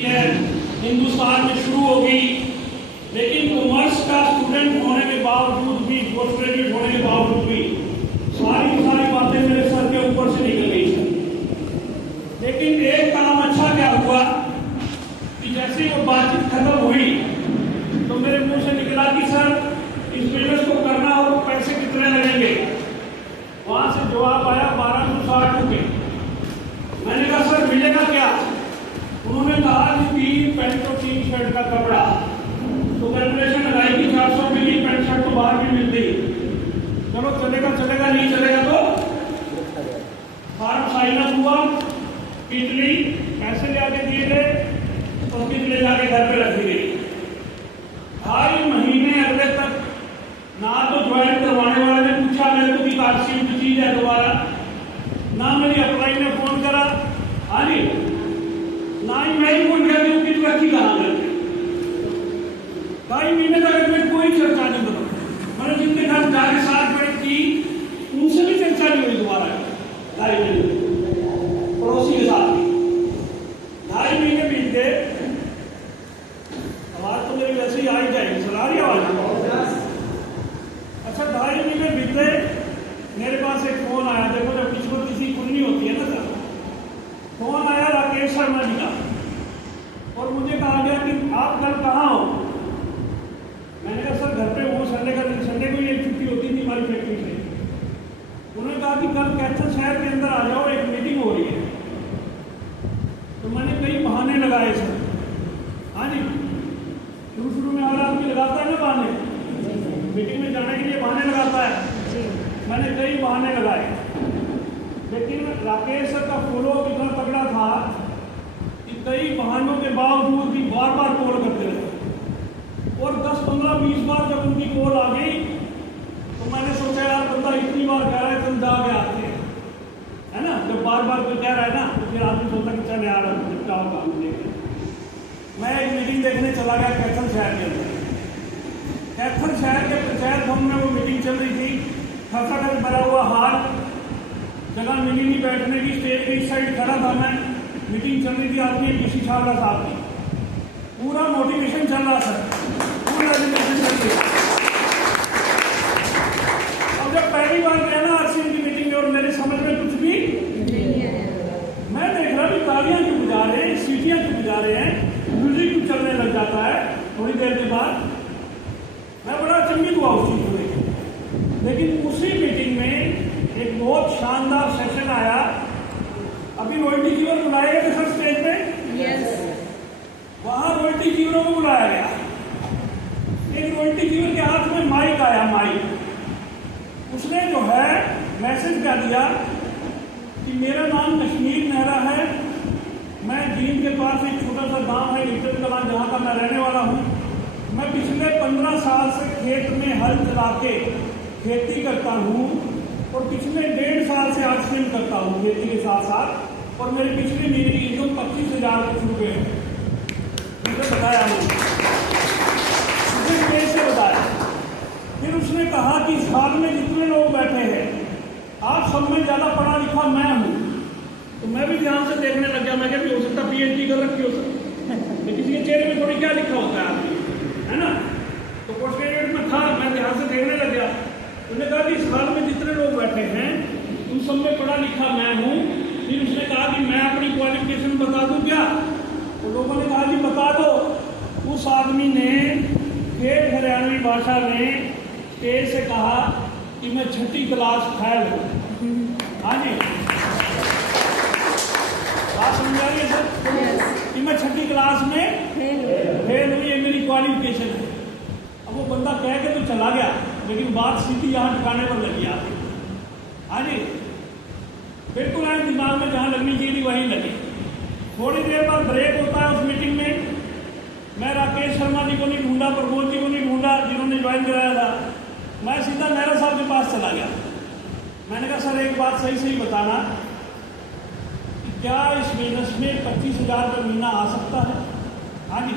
हिंदुस्तान में शुरू होगी, लेकिन कॉमर्स का स्टूडेंट होने के बावजूद भी, पोस्ट ग्रेजुएट होने के बावजूद भी सारी की सारी बातें मेरे सर के ऊपर से निकल गई सर। लेकिन एक काम अच्छा क्या हुआ कि जैसे ही वो बातचीत खत्म हुई तो मेरे मुंह से निकला कि सर इस बिजनेस को करना हो तो पैसे कितने लगेंगे। वहां से जवाब आया 1260 रुपये। मैंने कहा सर मिलेगा क्या? उन्होंने कहा कि 3 पैंट और 3 शर्ट का कपड़ा। तो कैलकुलेशन लगाई कि 400 की पैंट शर्ट तो बाहर भी मिलती। चलो चलेगा चलेगा, नहीं चलेगा तो फॉर्म साइन अप हुआ, किट ली, पैसे ले आके दिए गए और किट ले जाके घर पे रखी गई। 2.5 महीने अगले तक ना तो ज्वाइन करवाने वाले ने पूछा मेरे को कि कार्डशीट की चीज है दोबारा, ना मेरी अप्लाई ने फोन करा, हाँ जी, ना ही मैं ही बोल गया कि किट रखी कहाँ करके। 2.5 महीने तक में कोई चर्चा नहीं बता। मैंने जिनके घर जाके 7 मिनट की उनसे भी चर्चा नहीं हुई दोबारा 2.5 महीने पड़ोसी के साथ। 2.5 महीने बीत गए। आवाज तो मेरी वैसे ही आई जाएगी, सर आ रही आवाज? अच्छा 2.5 महीने बीते, मेरे पास एक फोन आया। देखो जब किस्मत किसी खुलनी होती है ना सर, फोन आया राकेश शर्मा जी का और मुझे कहा गया कि आप कल कहाँ हो? मैंने कहा सर घर पे हूँ, संडे का दिन, संडे को ये छुट्टी होती थी हमारी फैक्ट्री से। उन्होंने कहा कि कल कैथल शहर के अंदर आ जाओ, एक मीटिंग हो रही है। तो मैंने कई बहाने लगाए सर, हाँ जी, शुरू में हर आदमी लगाता है ना बहाने, मीटिंग में जाने के लिए बहाने लगाता है। मैंने कई बहाने लगाए, लेकिन राकेश सर का फॉलो इतना तगड़ा था कि कई बहानों के बावजूद भी बार बार कॉल करते रहे। और 10, 15, 20 बार जब उनकी कॉल आ गई तो मैंने सोचा यार बंदा इतनी बार कह रहा है, तुम जाके आते हैं, है ना। जब बार बार कोई कह रहा है ना तो फिर आदमी सोचता कि चल यार क्या होगा। मैं एक मीटिंग देखने चला गया कैथल शहर के अंदर। कैथल शहर के पंचायत भवन में वो मीटिंग चल रही थी। खचाखच भरा हुआ हाल, जगह मिली नहीं बैठने की, स्टेज की साइड खड़ा था मैं। मीटिंग चल रही थी आदमी किसी छावड़ा साहब की, पूरा मोटिवेशन चल रहा सर, पूरा एजुकेशन चल रही। अब जब पहली बार गया ना आरसीएम की मीटिंग में और मेरे समझ में कुछ भी मैं देख रहा भी तालियां क्यों बजा रहे हैं, सीटियां क्यों बजा रहे हैं, म्यूजिक क्यों चलने लग जाता है थोड़ी देर के बाद। मैं बड़ा अचंभित हुआ उस चीज को देख। लेकिन उसी मीटिंग में एक बहुत शानदार सेशन आया। अभी रॉयल्टी कीवर बुलाए गए थे सर स्टेज पे, वहां रॉयल्टी कीवरों को बुलाया गया। एक रॉयल्टी कीवर के हाथ में माइक आया, माइक। उसने जो है मैसेज क्या दिया कि मेरा नाम कश्मीर नेहरा है, मैं जींद के पास एक छोटा सा गांव है लिप्टन कलां, जहां का मैं रहने वाला हूं। मैं पिछले 15 साल से खेत में हल चला के खेती करता हूँ और पिछले 1.5 साल से आर्ट्समेंट करता हूँ खेती के साथ साथ, और मेरी पिछली महीने की इनकम 25,000 रुपये है। मुझे बताया मुझे कैसे बताया। फिर उसने कहा कि इस हाल में जितने लोग बैठे हैं आप सब में ज़्यादा पढ़ा लिखा मैं हूँ। तो मैं भी ध्यान से देखने लग गया। मैं क्या भी हो सकता PhD कर रखी हो सकती, किसी के चेहरे में थोड़ी क्या लिखा होता है आदमी, है ना। तो पोस्ट ग्रेजुएट में था, मैं ध्यान से देखने लग गया। उन्होंने कहा कि इस हाल में जितने लोग बैठे हैं उन सब में पढ़ा लिखा मैं हूँ। फिर उसने कहा कि मैं अपनी क्वालिफिकेशन बता दूं क्या? तो लोगों ने कहा कि बता दो। उस आदमी ने ठेठ हरियाणवी भाषा में स्टेज से कहा कि मैं 6ठी क्लास फेल हूँ। हाँ जी, बात समझ आ रही है सर कि मैं 6ठी क्लास में फेल हुई, ये मेरी क्वालिफिकेशन है। अब वो बंदा कह के तो चला गया, लेकिन बात सीधी यहाँ ठिकाने पर लगी आती। हाँ जी, बिल्कुल आए दिमाग में जहाँ लगनी चाहिए थी वहीं लगी। थोड़ी देर बाद ब्रेक होता है उस मीटिंग में। मैं राकेश शर्मा जी को नहीं ढूंढा, प्रमोद जी को नहीं ढूंढा जिन्होंने ज्वाइन कराया था। मैं सीधा नेहरा साहब के पास चला गया। मैंने कहा सर एक बात सही बताना कि क्या इस बिजनेस में 25,000 रुपये महीना आ सकता है? हाँ जी,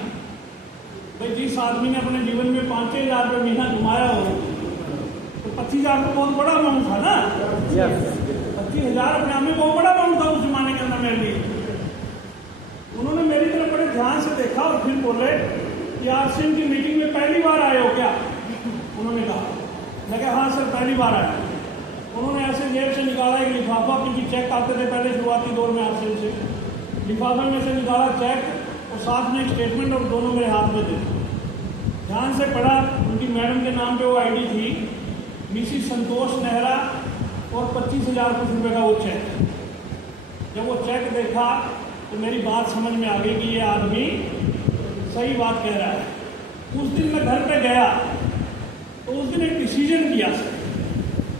भाई जिस आदमी ने अपने जीवन में 5,000 रुपये महीना कमाया हो तो 25,000 तो बहुत बड़ा अमाउंट था ना। 25,000 अपने आप में बहुत बड़ा अमाउंट था उस जमाने के अंदर मेरे लिए। उन्होंने मेरी तरफ बड़े ध्यान फिर बोले कि आरसीएम की मीटिंग में पहली बार आए हो क्या? उन्होंने कहा। मैं कहा हाँ सर पहली बार आया। उन्होंने ऐसे जेब से निकाला एक लिफाफा, क्योंकि चेक आते थे पहले शुरुआती दौर में आरसीएम से। लिफाफे में से निकाला चेक और साथ में एक स्टेटमेंट, और दोनों मेरे हाथ में थे। ध्यान से पढ़ा, उनकी मैडम के नाम पे वो आईडी थी मिसिस संतोष नेहरा, और 25,000 कुछ रुपये का वो चेक। जब वो चेक देखा तो मेरी बात समझ में आ गई कि ये आदमी सही बात कह रहा है। उस दिन मैं घर पे गया तो उस दिन एक डिसीजन किया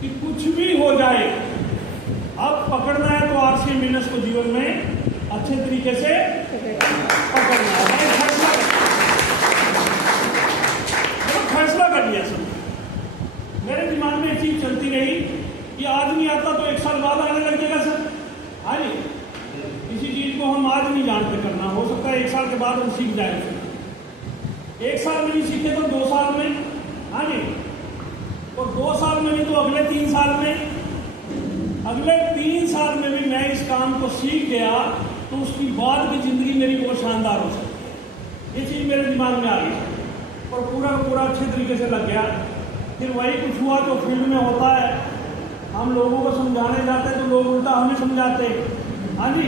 कि कुछ भी हो जाए, अब पकड़ना है तो आरसीएम मीनस को जीवन में अच्छे तरीके से पकड़ना है। फैसला कर लिया सर। मेरे दिमाग में एक चीज चलती रही कि आदमी आता तो 1 साल बाद आने लग जाएगा सर। हाँ जी, किसी चीज को हम आज नहीं जानते करना, हो सकता है 1 साल के बाद हम सीख जाए। 1 साल में नहीं सीखे तो 2 साल में, हाँ जी, और 2 साल में नहीं तो अगले 3 साल में। अगले 3 साल में भी मैं इस काम को सीख गया तो उसकी बाद की जिंदगी मेरी बहुत शानदार हो सकती है। ये चीज मेरे दिमाग में आ गई और पूरा अच्छे तरीके से लग गया। फिर वही कुछ हुआ जो फील्ड में होता है, हम लोगों को समझाने जाते हैं तो लोग उल्टा हमें समझाते हैं। हाँ जी,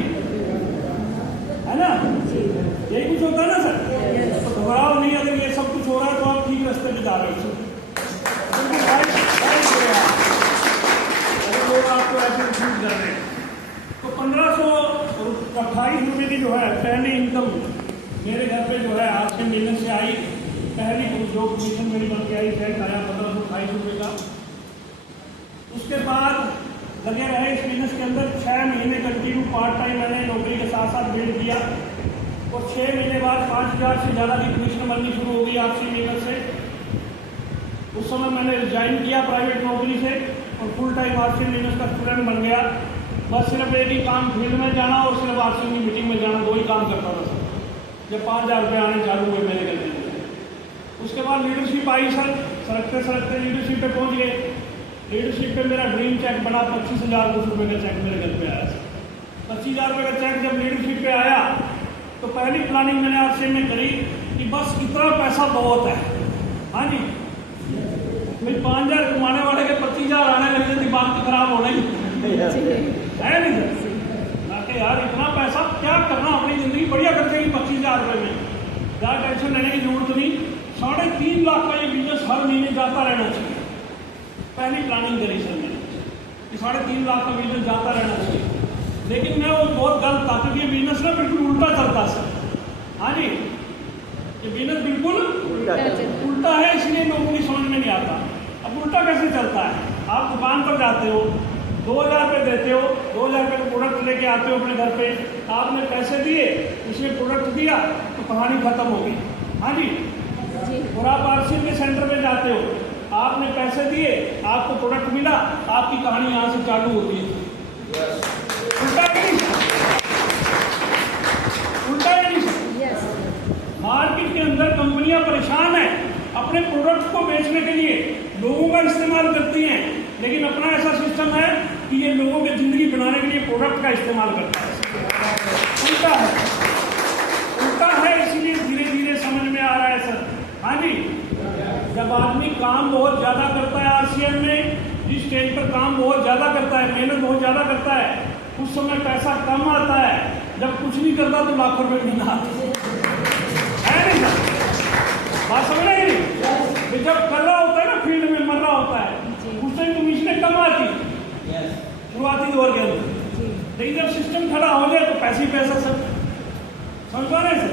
है ना, यही कुछ होता है ना सर। तो घबराओ नहीं, अगर ये सब कुछ हो रहा है तो आप ठीक रास्ते पे जा रहे हो। लोग आपको ऐसे रिसीव कर रहे हैं। तो 1528 रुपये की जो है पहली इनकम मेरे घर पे जो है आरसीएम मिलने से आई। पहली जो पोजीशन मेरी बन के आई चेक आया 1528 रुपये का। उसके बाद लगे रहे इस बिजनेस के अंदर 6 महीने कंटिन्यू पार्ट टाइम मैंने नौकरी के साथ साथ बिल्ड किया, और 6 महीने बाद 5,000 से ज़्यादा की कमीशन बननी शुरू हो गई आरसीएम मिलने से। उस समय मैंने रिजाइन किया प्राइवेट नौकरी से और फुल टाइम आरसीएम मिलने का स्टूडेंट बन गया। बस सिर्फ एक ही काम, फील्ड में जाना और सिर्फ आरसीएम की मीटिंग में जाना, 2 ही काम करता था सर। जब 5,000 रुपये आने चालू हुए मेरे घर में, उसके बाद लीडरशिप आई सर। सरकते सरकते लीडरशिप पे पहुंच गए। लीडरशिप पे मेरा ड्रीम चेक बना 25,000 रुपये का चेक मेरे घर पे आया सर। 25,000 रुपये का चेक जब लीडरशिप पे आया तो पहली प्लानिंग मैंने आरसीएम में करी कि बस इतना पैसा बहुत है। हाँ जी, भाई 5,000 कमाने वाले के 25,000 आने लगे, दिमाग तो खराब होना ही है नहीं सर। कि यार इतना पैसा क्या करना, अपनी जिंदगी बढ़िया कर देगी 25,000 रुपये में, ज़्यादा टेंशन लेने की जरूरत नहीं। 3.5 लाख का ये बिजनेस हर महीने जाता रहना चाहिए। पहली प्लानिंग करी सर मैंने कि 3.5 लाख का बिजनेस जाता रहना चाहिए। लेकिन मैं वो बहुत गलत था, क्योंकि ये बिजनेस ना बिल्कुल उल्टा चलता सर। हाँ जी, ये बिजनेस बिल्कुल उल्टा है, इसलिए लोगों की समझ में नहीं आता। अब उल्टा कैसे चलता है? आप दुकान पर जाते हो, 2,000 रुपये देते हो, 2,000 रुपये का प्रोडक्ट लेके आते हो अपने घर पे, आपने पैसे दिए, उसमें प्रोडक्ट दिया तो कहानी खत्म हो गई। हाँ जी, और आप आरसीएम के सेंटर में जाते हो, आपने पैसे दिए, आपको प्रोडक्ट मिला, आपकी कहानी यहाँ से चालू होती है। उल्टा नहीं, उल्टा नहीं। मार्केट के अंदर कंपनियां परेशान है, अपने प्रोडक्ट को बेचने के लिए लोगों का इस्तेमाल करती हैं, लेकिन अपना ऐसा सिस्टम है कि ये लोगों की जिंदगी बनाने के लिए प्रोडक्ट का इस्तेमाल करता है। उल्टा है, उल्टा है, इसीलिए धीरे धीरे समझ में आ रहा है सर। हाँ जी, जब आदमी काम बहुत ज्यादा करता है आरसीएम में, जिस स्टेज पर काम बहुत ज्यादा करता है, मेहनत बहुत ज्यादा करता है, उस समय पैसा कम आता है। जब कुछ नहीं करता तो लाखों रुपए मिलना है नहीं सर? बात समझ रहे हैं? जब कर रहा होता है ना, फील्ड में मर रहा होता है, उस टाइम कमीशनें कम आती शुरुआती दौर के अंदर, लेकिन जब सिस्टम खड़ा हो जाए तो पैसे ही पैसा सर। समझ पा रहे हैं सर?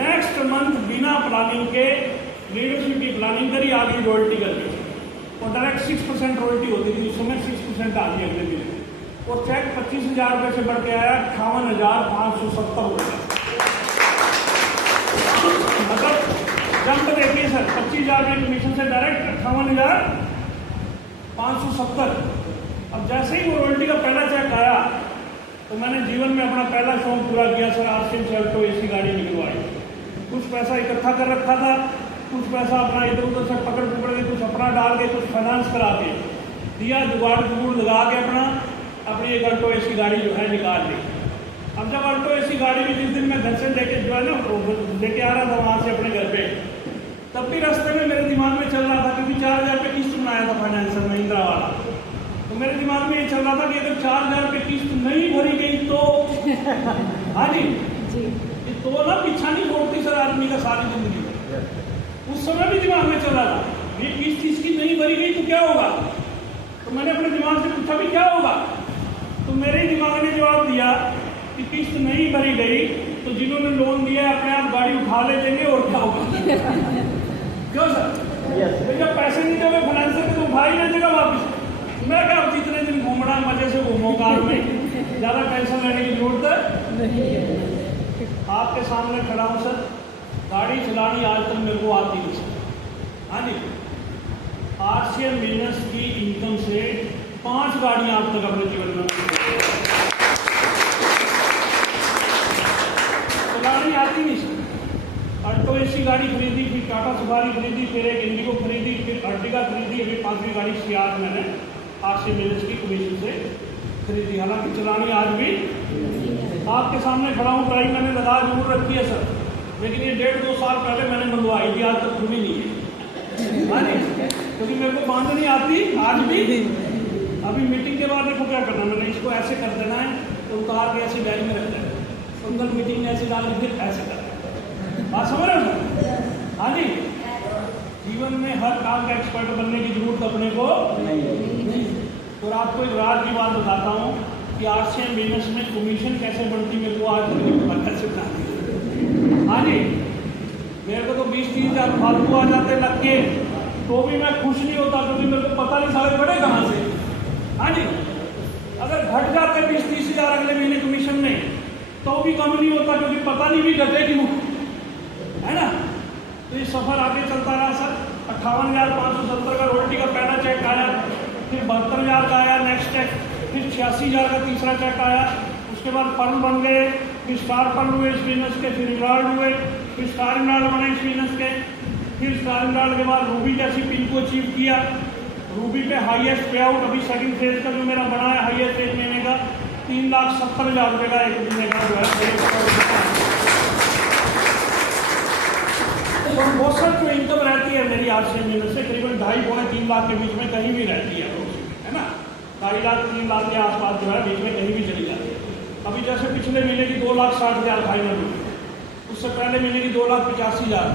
नेक्स्ट मंथ बिना प्लानिंग के लीडरशिप की प्लानिंग करी, आगे रॉयल्टी कर दी, और डायरेक्ट 6% रॉयल्टी होती थी उस समय, 6% आ गई अगले दिन, और चेक 25,000 रुपये से बढ़ के आया 58,570 रुपये। मतलब जंप देखिए सर, 25,000 रुपये कमीशन से डायरेक्ट 58,570। अब जैसे ही वो रॉयल्टी का पहला चेक आया तो मैंने जीवन में अपना पहला शौक पूरा किया सर, आरसीएम से अल्टो एसी गाड़ी निकलवाई। कुछ पैसा इकट्ठा कर रखा था, कुछ पैसा अपना इधर उधर से पकड़ पकड़ के, कुछ अपना डाल के, कुछ फाइनेंस करा के दिया, जुगाड़ लगा के अपनी एक अल्टो एसी गाड़ी जो है निकाल ली। अब जब अल्टो एसी गाड़ी भी जिस दिन मैं घर से लेके जो है ना, लेके आ रहा था वहाँ से अपने घर पे, तब भी रास्ते में मेरे दिमाग में चल रहा था, क्योंकि 4000 रुपये किस्त बनाया था फाइनेंसर महिंद्रा वाला, तो मेरे दिमाग में ये चल रहा था कि अगर 4000 रुपये किस्त नहीं भरी गई तो हाँ जी तो ना पीछा नहीं छोड़ती सर आदमी का सारी जिंदगी में। उस समय भी दिमाग में चल रहा था ये किस्त इसकी नहीं भरी गई तो क्या होगा। तो मैंने अपने दिमाग से पूछा भी क्या होगा, तो मेरे दिमाग ने जवाब दिया कि किस्त नहीं भरी गई तो जिन्होंने लोन दिया है अपने आप गाड़ी उठा ले देंगे और क्या होगा। क्यों सर? तो जब पैसे नहीं दोगे फाइनेंसर के तो उठा ही नहीं देगा वापस। मैं क्या जितने दिन घूमना मजे से घूमो कार में, ज़्यादा टेंशन लेने की जरूरत नहीं है। आपके सामने खड़ा हूँ सर, गाड़ी चलानी आज तक मेरे को आती नहीं सर। हाँ जी, RCM बिजनेस की इनकम से 5 गाड़ियाँ आप तक अपने जीवन में चलानी आती नहीं सर। अल्टो एसी गाड़ी खरीदी, फिर टाटा सफारी खरीदी, फिर एक इंडिगो खरीदी, फिर अर्टिगा खरीदी, अभी 5वीं गाड़ी सियाज मैंने RCM बिजनेस की कमीशन से खरीदी। हालांकि चलानी आज भी आपके सामने खड़ा हूँ, ट्राई मैंने लगा जरूर रखी है सर, लेकिन ये 1.5-2 साल पहले मैंने मंगवाई थी, आज तक खुली नहीं है। हाँ जी, क्योंकि मेरे को बांधनी आती आज भी। अभी मीटिंग के बाद देखो क्या करना, मैंने इसको ऐसे कर देना है, तो उतार के ऐसी बैग में रख देना, सिंगल मीटिंग में ऐसे डाल के फिर ऐसे करना। बात समझ रहे हो सर? हाँ जी, जीवन में हर काम का एक्सपर्ट बनने की जरूरत अपने को नहीं। और आपको एक राज की बात बताता हूँ कि RCM बिजनेस में कमीशन कैसे बढ़ती मेरे को आज पता चलता है। हाँ जी, मेरे को तो 20-30 हज़ार फालतू आ जाते लग के, तो भी मैं खुश नहीं होता, क्योंकि मेरे को पता नहीं सारे बड़े कहाँ से। हाँ जी, अगर घट जाते 20-30 हज़ार अगले महीने कमीशन में, तो भी कम नहीं होता, क्योंकि पता नहीं भी घटे क्यों, है ना। तो ये सफ़र आगे चलता रहा सर। 58,570 का रोयल्टी का पहला चेक आया, फिर 72,000 का आया नेक्स्ट चेक, फिर 86,000 का तीसरा चेक आया, उसके बाद फंड बन गए, फिर स्टार फंड हुए इस बिजनेस के, फिर इमराल्ड हुए, फिर स्टार इमराल्ड बने इस बिजनेस के, फिर स्टार इमराल्ड के बाद रूबी जैसी पिन को अचीव किया। रूबी पे हाईएस्ट पे आउट अभी सेकंड फेज का जो मेरा बना है हाईएस्ट फेज महीने का 3,70,000 रुपये का एक महीने का जो है। औसत जो इनकम रहती है मेरी RCM बिजनेस से करीबन 2.5-3 लाख के बीच में कहीं भी रहती है ना। 2.5 लाख 3 लाख के आसपास जो है बीच में कहीं भी चली जाती है। अभी जैसे पिछले महीने की 2,60,000 फाइनल हुई, उससे पहले महीने की 2,85,000।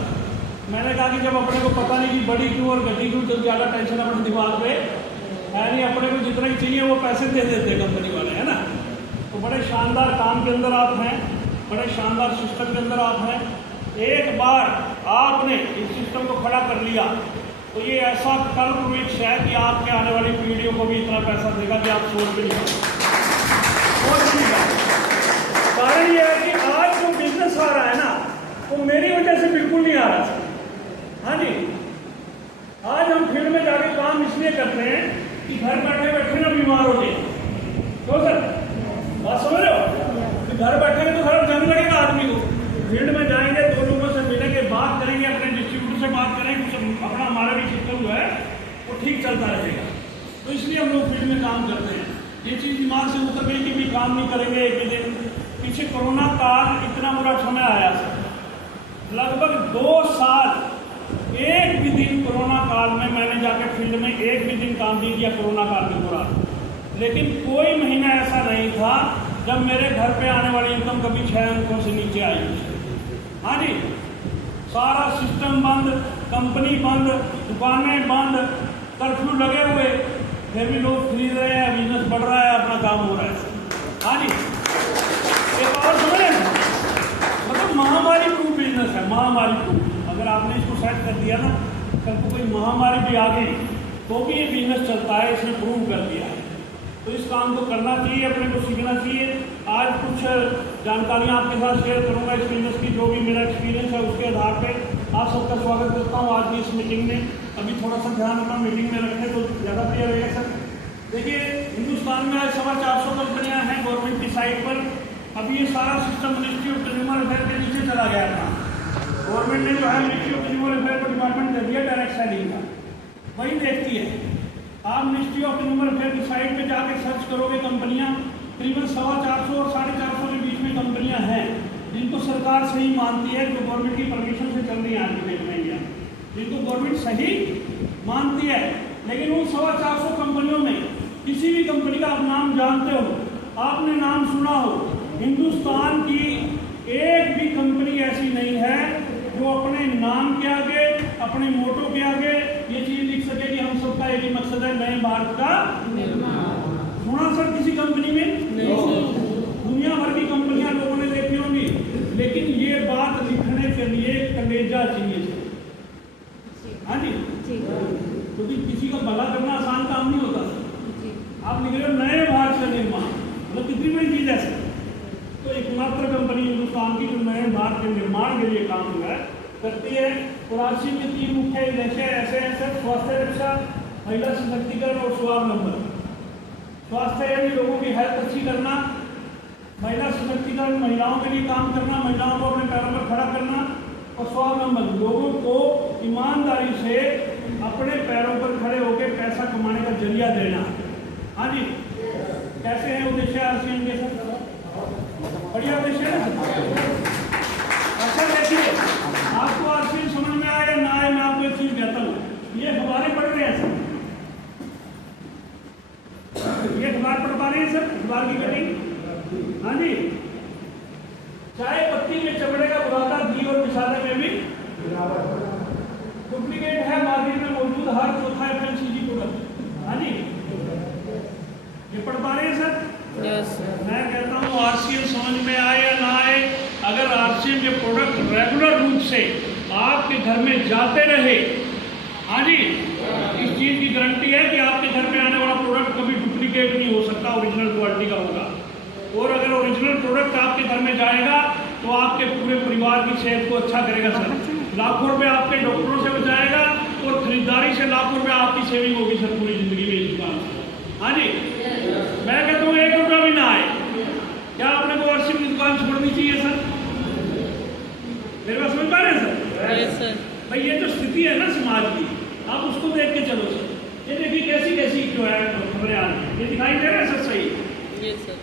मैंने कहा कि जब अपने को पता नहीं कि बड़ी क्यों और घटी क्यों, तो ज़्यादा टेंशन अपने दिमाग पे है नहीं, अपने को जितना ही चाहिए वो पैसे दे देते कंपनी वाले, है ना। तो बड़े शानदार काम के अंदर आप हैं, बड़े शानदार सिस्टम के अंदर आप हैं। एक बार आपने इस सिस्टम को खड़ा कर लिया तो ये ऐसा कल्प वृक्ष है कि आपके आने वाली पीढ़ियों को भी इतना पैसा देगा कि आप सोच भी नहीं सकते। कारण ये है कि आज जो बिजनेस आ रहा है ना, वो मेरी वजह से बिल्कुल नहीं आ रहा। हाँ जी, आज हम फील्ड में जाके काम इसलिए करते हैं कि घर बैठे बैठे ना बीमार हो जाए। तो सर बात समझ रहे हो? घर बैठे तो घर जंग लगेगा आदमी को। फील्ड में जाएंगे, 2 लोगों से मिलेंगे, बात करेंगे, अपने डिस्ट्रीब्यूटर से बात करेंगे, कुछ अपना हमारा भी सिस्टम जो है वो ठीक चलता रहेगा। तो इसलिए हम लोग फील्ड में काम करते हैं। ये चीज़ दिमाग से उतर गई कि भी काम नहीं करेंगे एक भी दिन। पीछे कोरोना काल इतना बुरा समय आया सर, लगभग 2 साल एक भी दिन कोरोना काल में मैंने जाकर फील्ड में एक भी दिन काम नहीं किया कोरोना काल के दौरान। लेकिन कोई महीना ऐसा नहीं था जब मेरे घर पे आने वाली इनकम कभी 6 अंकों से नीचे आई। हाँ जी, सारा सिस्टम बंद, कंपनी बंद, दुकानें बंद, कर्फ्यू लगे हुए, फिर भी लोग खरीद रहे हैं, बिजनेस बढ़ रहा है, अपना काम हो रहा है। हाँ जी, एक और समझे, मतलब महामारी प्रूफ बिजनेस है, महामारी प्रूफ। अगर आपने इसको सेट कर दिया ना, कल को कोई महामारी भी आ गई तो भी ये बिजनेस चलता है, इसने प्रूव कर दिया है। तो इस काम को करना चाहिए, अपने को सीखना चाहिए। आज कुछ जानकारियाँ आपके साथ शेयर करूँगा इस बिजनेस की, जो भी मेरा एक्सपीरियंस है उसके आधार पे। आप सबका स्वागत करता हूँ आज की इस मीटिंग में। अभी थोड़ा सा ध्यान अपना मीटिंग में रखें तो ज़्यादा बढ़िया रहेगा सर। देखिए, हिंदुस्तान में आज 450 कंपनियाँ हैं गवर्नमेंट की साइड पर। अभी ये सारा system ministry of consumer affair के नीचे चला गया था। गवर्नमेंट ने जो है मिनिस्ट्री ऑफ कंज्यूमर अफेयर को डिपार्टमेंट दे दिया डायरेक्ट सेलिंग का, वही देखती है। आप मिनिस्ट्री ऑफ कंज्यूमर अफेयर की साइट पे जाके सर्च करोगे कंपनियां, करीबन 450 और 450 के बीच में कंपनियां हैं जिनको सरकार सही मानती है, जो गवर्नमेंट की परमिशन से चल रही है आज की डेट में इंडिया, जिनको गवर्नमेंट सही मानती है, लेकिन उन 450 कंपनियों में किसी भी कंपनी का आप नाम जानते हो, आपने नाम सुना हो, हिंदुस्तान की एक भी कंपनी ऐसी नहीं है जो अपने नाम के आगे, अपने मोटो के आगे ये चीज लिख सके कि हम सबका एक ही मकसद है, नए भारत का निर्माण। सुना सर किसी कंपनी में? नहीं। दुनिया भर की कंपनियां लोगों ने देखी होंगी, लेकिन ये बात लिखने के लिए कलेजा चाहिए। हाँ जी, क्योंकि किसी का भला करना आसान काम नहीं होता। आप लिख रहे हो नए भारत का निर्माण, मतलब कितनी बड़ी चीज है सर। तो एकमात्र कंपनी हिंदुस्तान की जो नए भारत के निर्माण के लिए काम करती है। और आरसीएम के 3 मुख्य उद्देश्य ऐसे हैं सर: स्वास्थ्य रक्षा, महिला सशक्तिकरण और स्वावलंबन। स्वास्थ्य यानी लोगों की हेल्थ अच्छी करना, महिला सशक्तिकरण महिलाओं के लिए काम करना, महिलाओं को अपने पैरों पर खड़ा करना, और स्वावलंबन लोगों को ईमानदारी से अपने पैरों पर खड़े होकर पैसा कमाने का जरिया देना। हाँ जी, कैसे हैं उद्देश्य आरसीएम के सर? बढ़िया उद्देश्य है। अच्छा देखिए, आपको आरसीएम समझ में आए या ना आए, मैं आपको एक चीज कहता हूँ, ये अखबारें पढ़ रहे हैं सर, ये अखबार पढ़ पा रहे हैं सर, अखबार की कटिंग। हाँ जी, चाय पत्ती में चमड़े का बुरादा, घी और मिसाले में भी डुप्लीकेट है मार्केट में मौजूद हर चौथा एफएमसीजी प्रोडक्ट। हाँ जी, ये पढ़ पा रहे हैं सर? Yes, मैं कहता हूँ आरसीएम समझ में आए या ना आए, अगर आरसीएम के प्रोडक्ट रेगुलर रूप से आपके घर में जाते रहे, हाँ जी, इस चीज की गारंटी है कि आपके घर में आने वाला प्रोडक्ट कभी डुप्लीकेट नहीं हो सकता, ओरिजिनल क्वालिटी का होगा। और अगर ओरिजिनल प्रोडक्ट आपके घर में जाएगा तो आपके पूरे परिवार की सेहत को अच्छा करेगा सर, लाखों रुपए आपके डॉक्टरों से बचाएगा, और खरीदारी से लाखों रुपए आपकी सेविंग होगी सर पूरी जिंदगी में इस दुकान से। हाँ जी, मैं कहता हूँ 1 रुपया भी ना आए, क्या आपने को आरसीएम की दुकान छोड़नी चाहिए सर? मेरे पास समझ पा रहे हैं सर? yes, sir. भाई ये जो स्थिति है ना समाज की, आप उसको देख के चलो सर। ये देखिए कैसी कैसी जो है खबरें आ रही हैं, ये दिखाई दे रहा है सर? सही। Yes, sir.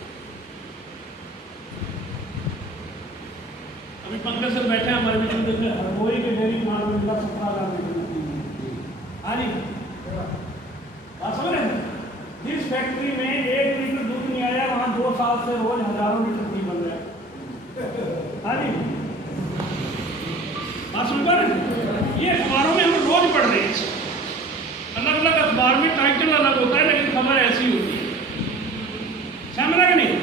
अभी पंकज सर बैठे हैं हमारे बीच में, देखिए हरमोई के डेयरी फार्म का 17,000। हाँ जी, बात समझ रहे हैं? जिस फैक्ट्री में 1 लीटर दूध नहीं आया, वहाँ 2 साल से रोज हजारों लीटर घी बन रहा है। हाँ जी, बात समझ पा रहे हैं? ये अखबारों में हम रोज पढ़ रहे हैं, अलग अलग अखबार में टाइटल अलग होता है, लेकिन खबर ऐसी होती है। समझ रहे कि नहीं?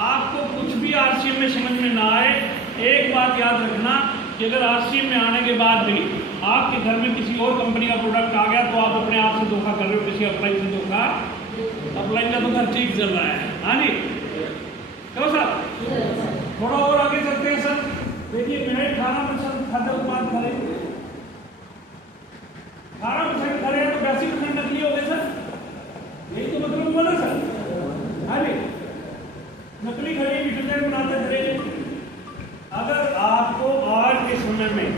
आपको कुछ भी आरसीएम में समझ में ना आए, एक बात याद रखना कि अगर आरसीएम में आने के बाद भी आपके घर में किसी और कंपनी का प्रोडक्ट आ गया तो आप अपने आप से धोखा कर रहे हो, किसी अप्लाई से धोखा। अप्लाई का तो घर ठीक चल रहा है। हाँ जी, क्यों सर? थोड़ा और आगे चलते हैं सर। देखिए, मिनट 18% खाद्य उत्पाद खरे, 18% खरे तो 82% नकली हो गए सर, यही तो मतलब हुआ ना सर? हाँ जी, नकली खड़ी डिटर्जेंट बनाते थे। अगर आपको आज के समय में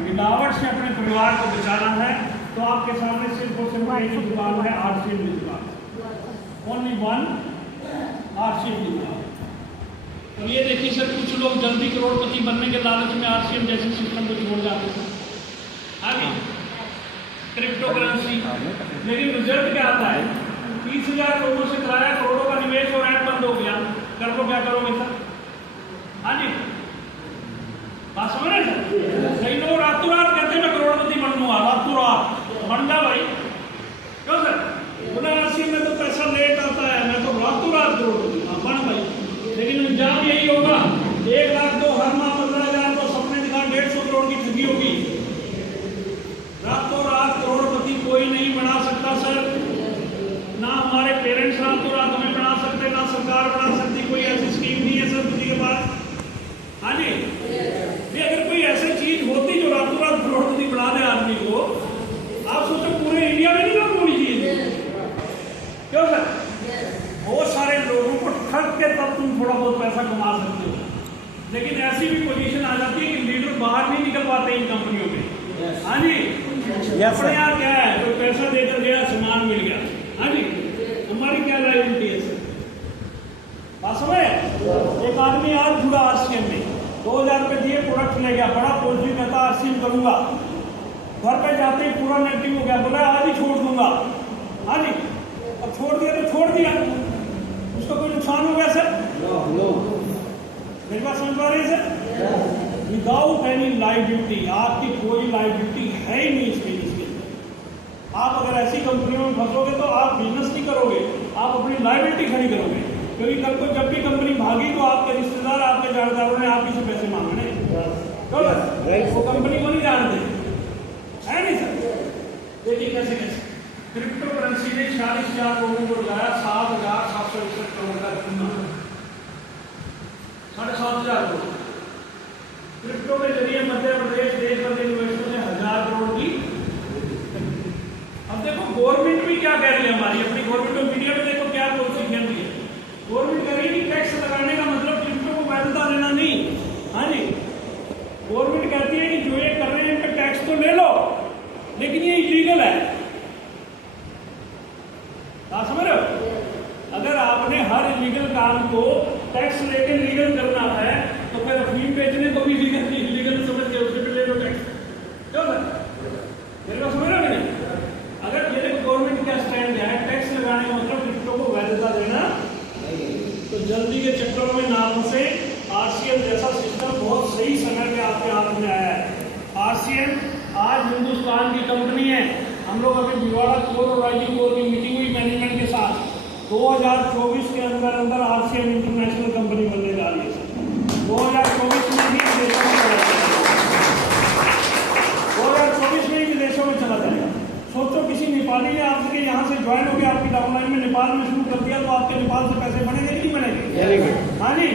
मिलावट से अपने परिवार को बचाना है तो आपके सामने सिर्फ और सिर्फ एक ही दुकान है, आरसीएम की दुकान, ओनली वन आरसीएम की दुकान। और ये देखिए सर, कुछ लोग जल्दी करोड़पति बनने के लालच में आरसीएम जैसे सिस्टम को छोड़ जाते हैं। आगे क्रिप्टो करेंसी, लेकिन रिजल्ट क्या आता है? 30,000 लोगों से कराया, करोड़ों का निवेश और ऐप बंद हो गया। कर लो, क्या करोगे सर? हाँ जी, बात समझ रहे सर? कई लोग रातों रात कहते हैं मैं करोड़पति बन लूंगा, रातों रात बन जा भाई। क्यों सर? बोला आरसीएम में तो पैसा लेट आता है, मैं तो रातों रात करोड़पति बन भाई। लेकिन अंजाम यही होगा, 1 लाख दो हर माह 15,000 तो सपने दिखा 150 करोड़ की ठगी होगी। रातों रात करोड़पति कोई नहीं बना सकता सर, ना हमारे पेरेंट्स रातों रात हमें बना सकते, ना सरकार बना सकती। कोई ऐसी स्कीम नहीं है सर किसी के पास। हाँ जी, ये अगर कोई ऐसी चीज होती जो रातों रात करोड़पति बना दे आदमी को, आप सोचो पूरे इंडिया में नहीं लागू होनी चाहिए। क्यों सर? बहुत सारे लोगों को ठग के तब तुम थोड़ा बहुत पैसा कमा सकते हो, लेकिन ऐसी भी पोजीशन आ जाती है कि लीडर बाहर नहीं निकल पाते इन कंपनियों में। हाँ जी, अपने यहाँ क्या है, तो पैसा देकर गया, सामान मिल गया। हाँ जी, हमारी क्या लायबिलिटी है सर? समझ। एक आदमी आज जुड़ा आरसीएम में, 2000 रुपये दिए, प्रोडक्ट ले गया, बड़ा पॉजिटिव कहता आरसीएम करूंगा, घर पे जाते ही पूरा नेगेटिव हो गया, बोला आज ही छोड़ दूंगा। हाँ जी, अब छोड़ दिया तो छोड़ दिया, उसका कोई नुकसान हो गया सर? मेरी बात समझ पा रही है सर? विदाउट एनी लाइबिलिटी, आपकी कोई लाइबिलिटी है ही नहीं इसके लिए। आप अगर ऐसी कंपनियों में फंसोगे तो आप बिजनेस नहीं करोगे, आप अपनी लाइबिलिटी खड़ी करोगे, क्योंकि कल को जब भी कंपनी भागी तो आपके रिश्तेदार, आपके जानकारों ने आपकी से पैसे मांगने, वो कंपनी को नहीं जानते, है नहीं सर? देखिए कैसे कैसे क्रिप्टो करेंसी ने 40,000 लोगों को लगाया, 7,761 करोड़ का बीमा, 7,500 करोड़। क्रिप्टो के जरिए मध्य प्रदेश देश भर के निवेशकों ने 1,000 करोड़ की। अब देखो गवर्नमेंट भी क्या कह रही है, हमारी अपनी गवर्नमेंट ऑफ इंडिया में देखो क्या पॉलिसी खेल रही है। गवर्नमेंट कह रही है कि टैक्स लगाने का मतलब क्रिप्टो को वैधता देना नहीं। हाँ जी, गवर्नमेंट कहती है कि जो ये कर रहे हैं इनका टैक्स तो ले लो, लेकिन ये इलीगल है। आप समझ रहे हो? अगर आपने हर इलीगल काम को टैक्स लेके लीगल करना है तो फिर अफीम बेचने को भी इलीगल समझ के उससे भी ले लो टैक्स, क्यों सर? मेरे को समझ रहे हो नहीं? अगर मेरे गवर्नमेंट का स्टैंड है टैक्स लगाने का मतलब क्रिप्टो को वैधता देना, तो जल्दी के चक्करों में ना फंसे। आरसीएम जैसा सिस्टम बहुत सही समय पे आपके हाथ में आया है। आरसीएम आज हिंदुस्तान की कंपनी है। हम लोग अभी भिवाड़ा कोर और आईटी कोर की मीटिंग हुई मैनेजमेंट के साथ, 2024 के अंदर अंदर आरसीएम इंटरनेशनल कंपनी बनने जा रही है। 2024 में ही विदेशों में चला जाएगा, 2024 में ही विदेशों में चला जाएगा। सोचो किसी नेपाली ने आपके यहाँ से ज्वाइन होकर आपकी डाउनलाइन में नेपाल में शुरू कर दिया, तो आपके नेपाल से पैसे बनेंगे कि नहीं बनेंगे? हाँ जी,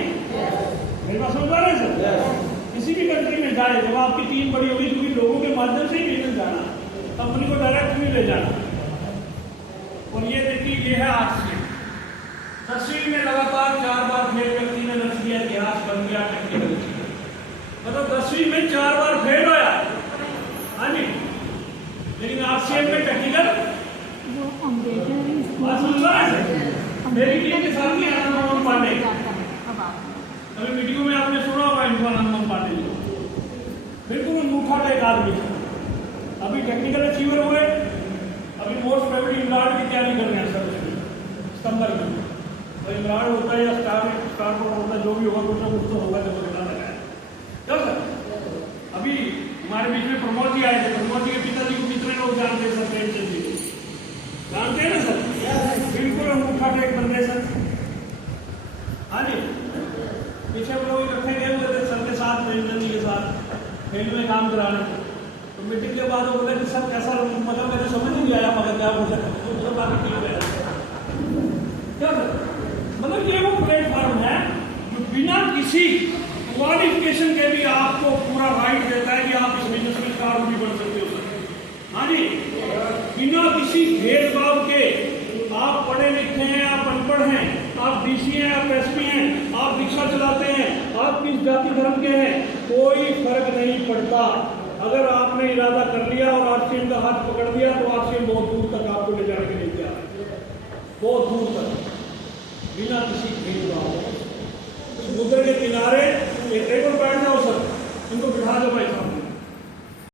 मेरी बात समझ पा रहे हैं सर? किसी भी कंट्री में जाए, जब आपकी टीम बड़ी होगी, क्योंकि लोगों के माध्यम से ही बिजनेस जाना, कंपनी को डायरेक्ट नहीं ले जाना। और ये देखिए, ये है आरसीएम। 10वीं में लगातार 4 बार फेल व्यक्ति ने रख दिया, इतिहास बन गया टेक्निकल, मतलब 10वीं में 4 बार फेल होया। हाँ जी, लेकिन आरसीएम में टेक्निकल मेरी टीम के साथ ही आनंद पांडे, अभी मीटिंगों में आपने सुना होगा आनंद पांडे जी, बिल्कुल अनूठा टेक आदमी, अभी टेक्निकल अचीवर हुए, अभी मोस्ट फेवरेट इमरान की तैयारी कर रहे हैं सर सितंबर में। तो इमरान होता है या स्टार होता है, जो भी होगा कुछ ना कुछ तो होगा, जब निकला लगा है। क्यों सर? अभी हमारे बीच में प्रमोद जी आए थे, प्रमोद जी के पिताजी को कितने लोग जानते हैं सर? प्रेमचंद जी जानते हैं ना सर? बिल्कुल अनूठा टेक बंदे सर। हाँ जी, पीछे हम लोग इकट्ठे गए हुए थे सर के साथ, प्रेमचंद जी के साथ फील्ड में काम कराने। तो मीटिंग के बाद वो बोले कि सर कैसा, मतलब मेरे समझ नहीं आया, मगर क्या बोल सकते तो बाकी ठीक है क्या सर? मतलब ये वो प्लेटफॉर्म है जो बिना किसी क्वालिफिकेशन के भी आपको पूरा राइट देता है कि आप इस बिजनेस में स्टार भी बन सकते हो सर। हाँ जी, बिना किसी भेदभाव के, आप पढ़े लिखे हैं, आप अनपढ़ हैं, आप डीसी हैं, आप एसपी हैं, आप रिक्शा चलाते हैं, आप किस जाति धर्म के हैं, कोई फर्क नहीं पड़ता। अगर आपने इरादा कर लिया और आरसीएम का हाथ पकड़ दिया तो आरसीएम बहुत दूर तक आपको ले जाने के लिए तैयार है, बहुत दूर तक, बिना किसी भेदभाव।